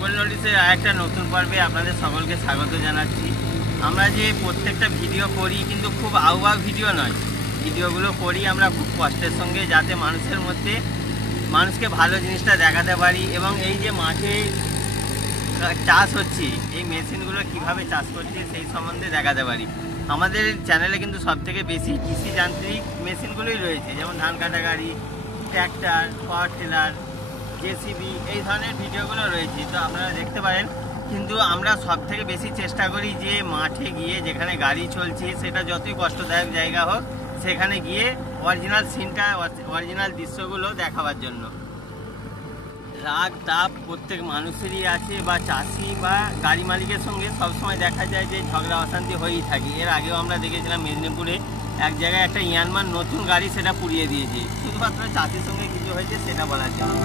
Football নোটিশের আরেকটা নতুন পর্বে আপনাদের সকলকে স্বাগত জানাচ্ছি। আমরা যে প্রত্যেকটা ভিডিও করি কিন্তু খুব আউয়া ভিডিও নয়, ভিডিওগুলো করি আমরা খুব কষ্টের সঙ্গে, যাতে মানুষের মধ্যে মানুষকে ভালো জিনিসটা দেখাতে পারি। এবং এই যে মাঠে চাষ হচ্ছে, এই মেশিনগুলো কিভাবে চাষ করছে সেই সম্বন্ধে দেখাতে পারি। আমাদের চ্যানেলে কিন্তু সবথেকে বেশি কৃষি যান্ত্রিক মেশিনগুলোই রয়েছে, যেমন ধান কাটা গাড়ি, ট্র্যাক্টর, পাওয়ার টিলার, জেসিবি, এই ধরনের ভিডিওগুলো রয়েছে, তো আপনারা দেখতে পারেন। কিন্তু আমরা সবথেকে বেশি চেষ্টা করি যে মাঠে গিয়ে যেখানে গাড়ি চলছে, সেটা যতই কষ্টদায়ক জায়গা হোক, সেখানে গিয়ে অরিজিনাল সিনটা, অরিজিনাল দৃশ্যগুলো দেখাবার জন্য। রাগ তাপ প্রত্যেক মানুষেরই আছে, বা চাষি বা গাড়ি মালিকের সঙ্গে সবসময় দেখা যায় যে ঝগড়া অশান্তি হয়েই থাকে। এর আগেও আমরা দেখেছিলাম মেদিনীপুরে এক জায়গায় একটা ইয়ানমান নতুন গাড়ি সেটা পুড়িয়ে দিয়েছে, শুধুমাত্র চাষির সঙ্গে কিছু হয়েছে সেটা বলার জন্য।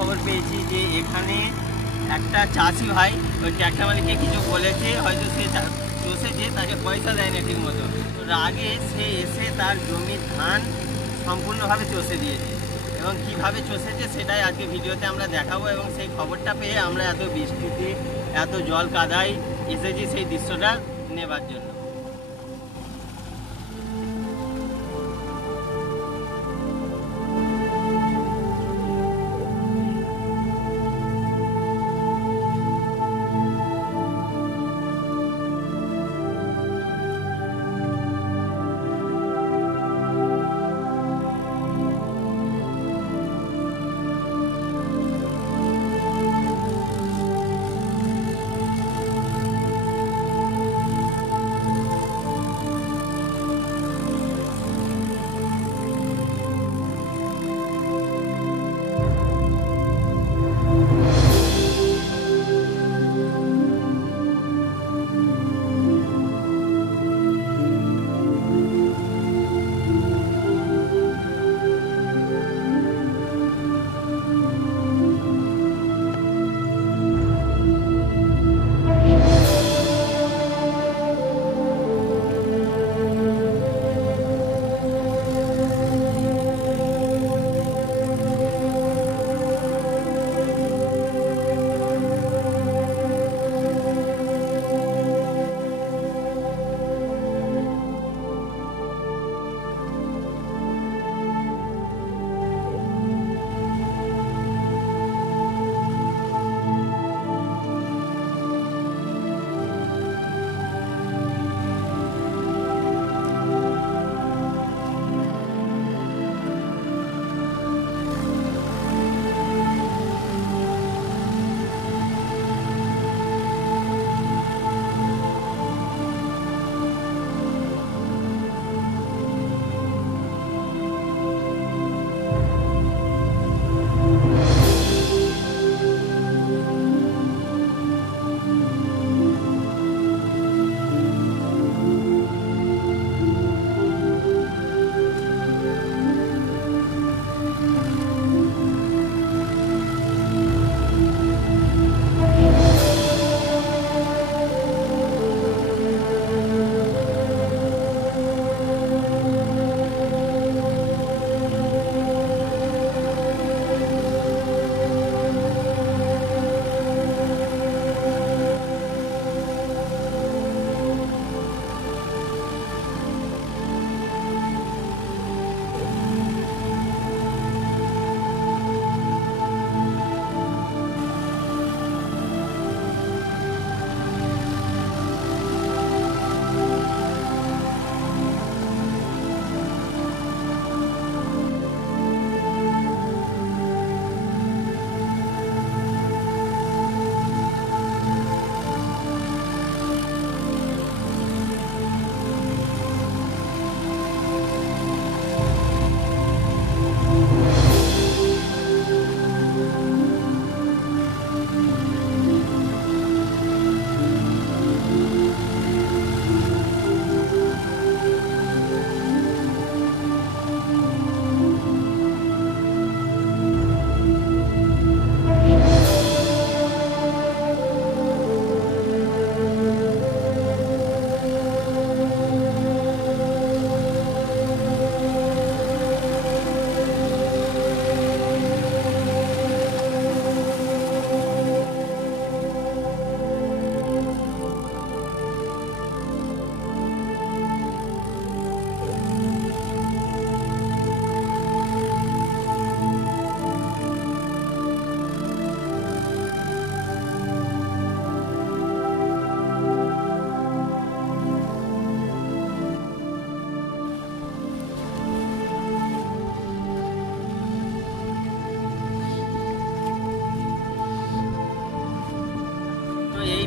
খবর পেয়েছি যে এখানে একটা চাষি ভাই ওই ট্র্যাক্টর মালিককে কিছু বলেছে, হয়তো সে চষেছে, তাকে পয়সা দেয়নি ঠিক মতো। তো রাগে সে এসে তার জমির ধান সম্পূর্ণভাবে চষে দিয়েছে, এবং কীভাবে চষেছে সেটাই আজকে ভিডিওতে আমরা দেখাবো। এবং সেই খবরটা পেয়ে আমরা এত বৃষ্টিতে এত জল কাদায় এসেছি সেই দৃশ্যটা নেবার জন্য।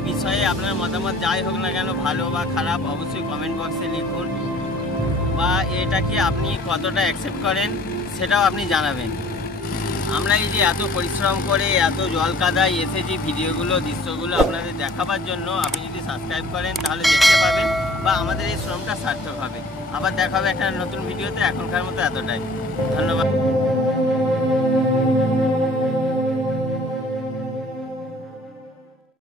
বিষয়ে আপনার মতামত যাই হোক না কেন, ভালো বা খারাপ, অবশ্যই কমেন্ট বক্সে লিখুন, বা এটা কি আপনি কতটা অ্যাকসেপ্ট করেন সেটাও আপনি জানাবেন। আমরা এই যে এত পরিশ্রম করে এত জল কাদায় এসেছি ভিডিওগুলো দৃশ্যগুলো আপনাদের দেখাবার জন্য, আপনি যদি সাবস্ক্রাইব করেন তাহলে দেখতে পাবেন বা আমাদের এই শ্রমটা সার্থক হবে। আবার দেখা হবে একটা নতুন ভিডিওতে। এখনকার মতো এতটাই, ধন্যবাদ।